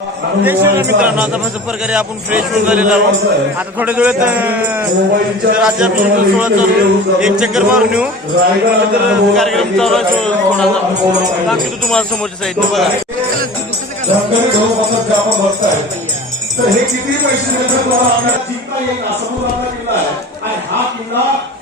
मित्रांनो आता माझं प्रकारे आपण फ्रेश होऊन झालेलो आहोत. आता थोड्या वेळात राज्याभिषेक सोहळा चालू एक चक्कर मारून येऊ. तर कार्यक्रम चालू आहे सो- थोडासा. दाखवतो तुम्हाला समोरच्या साईडने बघा. धनगरी धर्मपत्रात जे आपण बघताय तर हे किती पैसे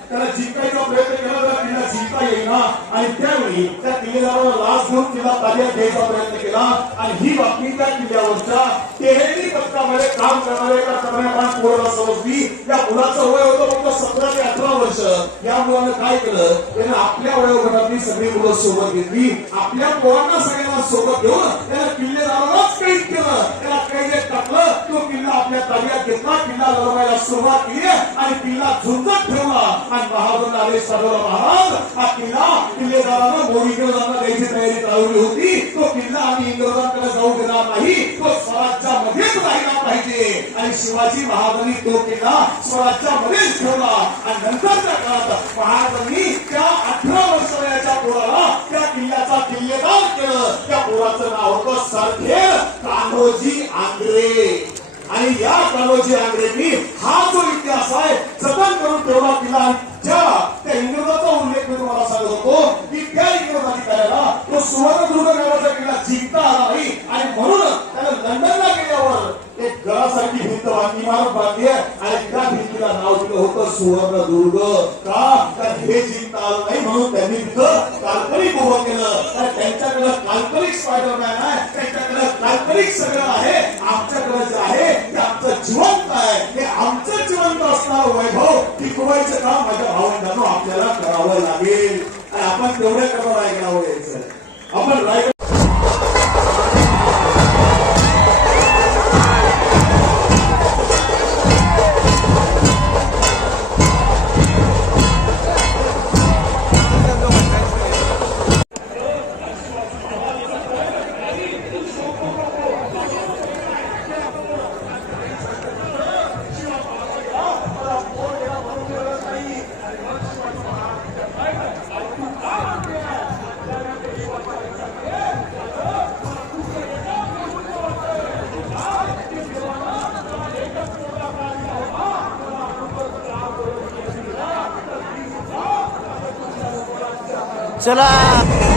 त्याला जिंकायचा प्रयत्न केला तर किल्ला जिंकता येईल ना आणि त्यावेळी त्या किल्लेदाराला लाच घेऊन तिला ताब्यात द्यायचा प्रयत्न केला. आणि ही बातमी त्या किल्ल्यावरच्या तेहेरी पथकामध्ये काम करणाऱ्या एका कन्यापान पोराला समजली या मुलाचं वय होतं फक्त सतरा ते अठरा वर्ष. या मुलानं काय केलं? त्यानं आपल्या वयोगटातली सगळी मुलं सोबत घेतली. आपल्या पोरांना सगळ्यांना सोबत घेऊन त्यानं किल्लेदारालाच सुरुवात केली आणि किल्ला झुंजत ठेवला. आणि बहादूर आले सडोला महाराज हा किल्ला किल्लेदारानं मोडीकडे जाणं द्यायची तयारी लावली होती. तो किल्ला आम्ही इंग्रजांकडे जाऊ देणार नाही. तो स्वराज्यामध्येच राहिला पाहिजे. आणि शिवाजी महाराजांनी तो किल्ला स्वराज्यामध्येच ठेवला. आणि नंतरच्या काळात महाराजांनी त्या अठरा वर्ष वयाच्या पोराला त्या किल्ल्याचा किल्लेदार केलं. त्या पोराचं नाव होतं सरखेल कान्होजी आंग्रे. आणि या कान्होजी आंग्रे हा जो इतिहास आहे जतन करून ठेवला किल्ला आणि ज्या त्या इंग्रजाचा उल्लेख मी तुम्हाला सांगत होतो की त्या इंग्रज अधिकाऱ्याला तो सुवर्णदुर्ग नावाचा किल्ला जिंकता आला नाही आणि म्हणून त्याला लंडनला गेल्यावर एक गळासारखी भिंत बांधली इमारत बांधली आहे आणि त्या भिंतीला नाव दिलं होतं का हे जिंकता आलं नाही म्हणून त्यांनी तिथं काल्पनिक उभं केलं. त्यांच्याकडे काल्पनिक स्पायडरमॅन आहे. त्यांच्याकडे काल्पनिक सगळं आहे. आमच्याकडे जे आहे ते आमचं जिवंत आहे. हे आमचं जिवंत असणार वैभव. टिकवायचं काम माझ्या भावंडांनो आपल्याला करावं लागेल. आणि आपण तेवढे करून रायगडावर यायचं आपण रायगड चला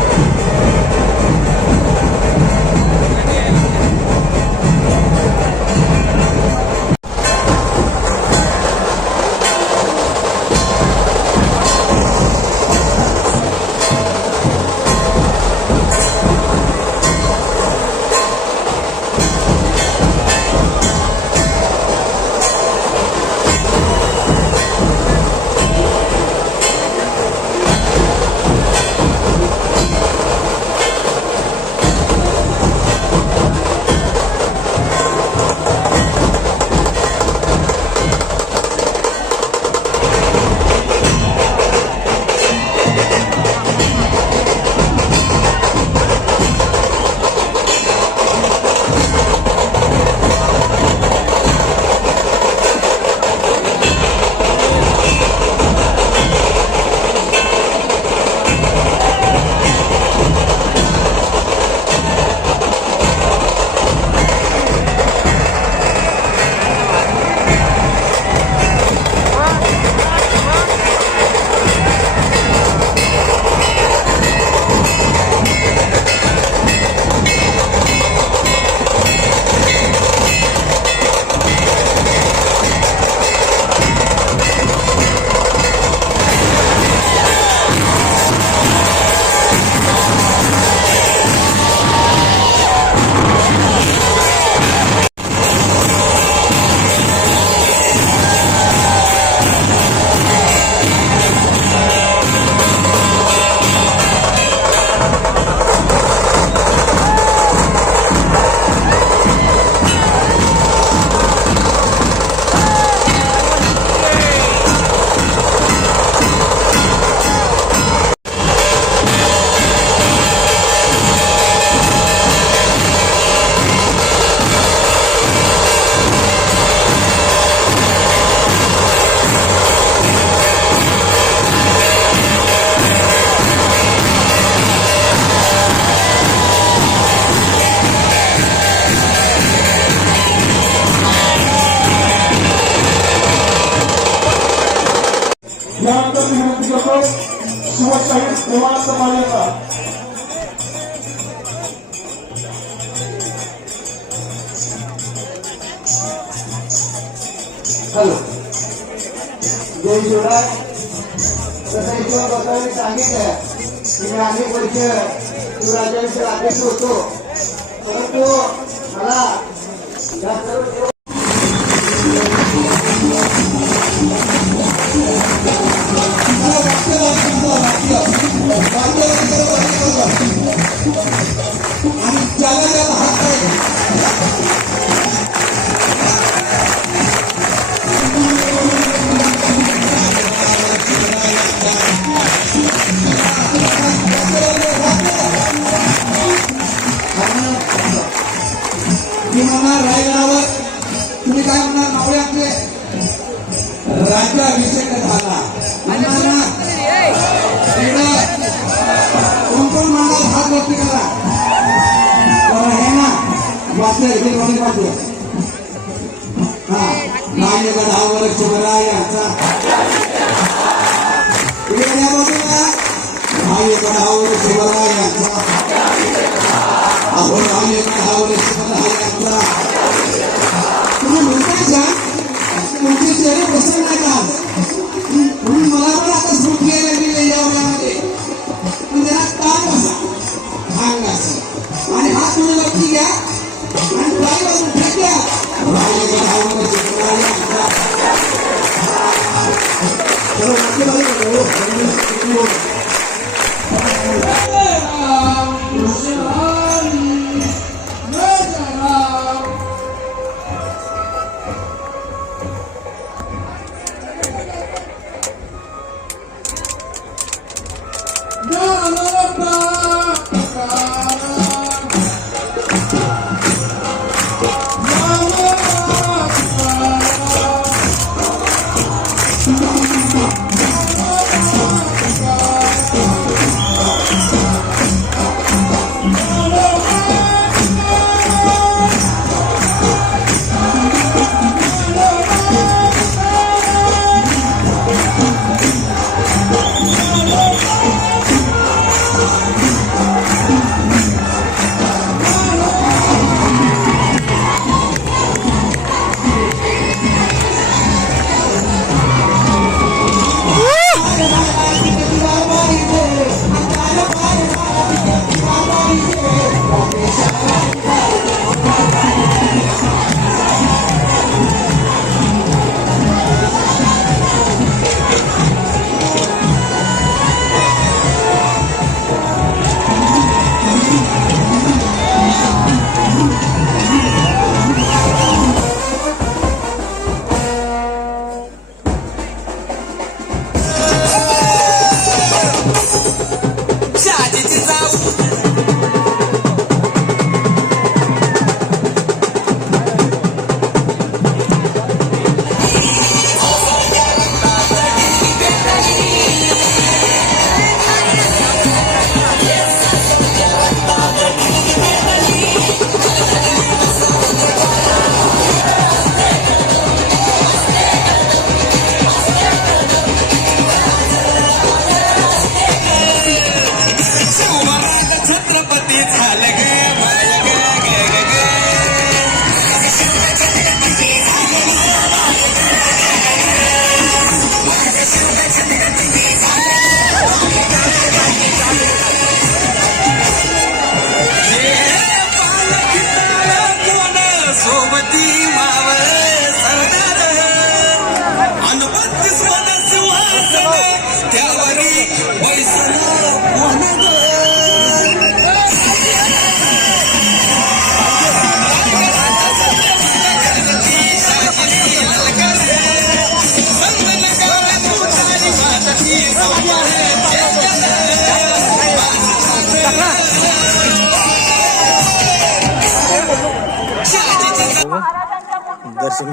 शिवशाही देवानंद मान्यता हॅलो. जय शिवराय. तसं ईश्वर बसावे सांगितलं की मी अनेक वर्ष शिवराजांचे अध्यक्ष होतो. परंतु मला या सर्व मी म्हणणार रायगडावर तुम्ही काय म्हणणार मावळे आपले राज्याभिषेक झाला. म्हणणार कोण कोण म्हणाल हात वरती करा. तर हे ना वाचले इथे कोणी वाचले? हा राजगडावर शिवरायाचा इकडे या बाजूला तुम्ही म्हणताय का तुमचे चेहरे बसत नाही का म्हणून मला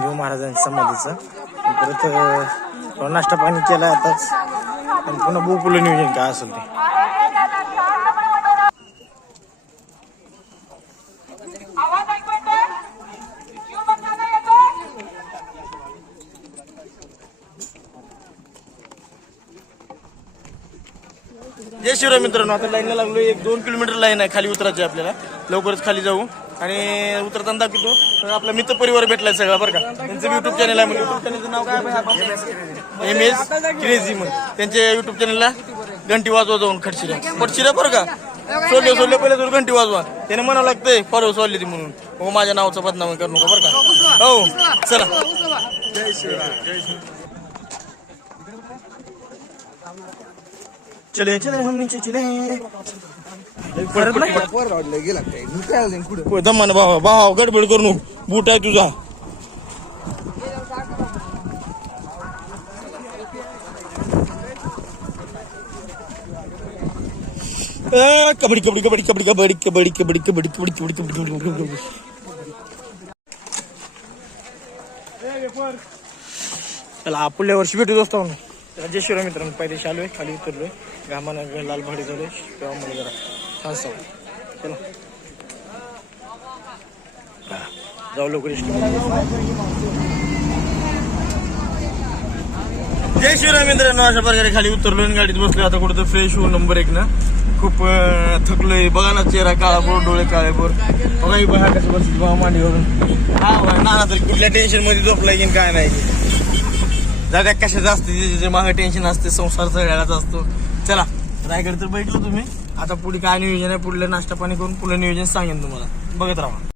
दर्शन महाराजांच्या समाधीचं. परत नाश्ता पाणी केला आताच आणि पुन्हा बोपुलं नियोजन काय असेल ते. जय शिवराय मित्रांनो आता लाईनला लागलो एक दोन किलोमीटर लाईन आहे खाली उतरायची आपल्याला. लवकरच खाली जाऊ. आणि उतरताना दाखवतो तर आपला मित्र परिवार भेटलाय सगळा बरं का. त्यांचं युट्यूब चॅनल आहे म्हणजे युट्यूब चॅनलचं नाव काय एम एस क्रेझी म्हणून. त्यांच्या युट्यूब चॅनलला घंटी वाजवा जाऊन खडशिरा. खडशिरा बरं का? सोडले सोडले पहिले तर घंटी वाजवा. त्याने म्हणावं लागतंय फॉलो सोडली ती म्हणून. हो माझ्या नावाचा बदनाम करू नका बरं का? हो चला. चले चले हम नीचे चले दमान भावा भावा गडबड करू नको बूट आहे तुझा ए, कबड्डी कबड्डी कबड्डी कबड्डी कबड्डी कबड्डी कबड्डी कबड्डी कबड्डी कबड्डी कबड्डी कबड्डी कबड्डी चला पुढल्या वर्षी भेटू असतो ना राजेश्वर मित्रांनो पहिले शालू आहे खाली उतरलोय. घामानगर लाल भाडी झालोय तेव्हा मला जरा छान सवय चला. जाऊ लवकर जय शिवराय मित्रांनो अशा प्रकारे खाली उतरलो आणि गाडीत बसलो आता कुठं फ्रेश होऊन नंबर एक ना. खूप थकलोय. बघा ना चेहरा काळा बोर डोळे काळे बोर. बघा बघा कसं बसली बघा मांडीवरून हा नाना तरी कुठल्या टेन्शनमध्ये झोपलाय की काय नाही जागा कशाचं असते जे- मागे टेन्शन असते संसार सगळ्यालाच असतो. चला रायगड तर बैठलो तुम्ही? आता पुढे काय नियोजन आहे? पुढलं नाश्ता पाणी करून पुढलं नियोजन सांगेन तुम्हाला. बघत राहा.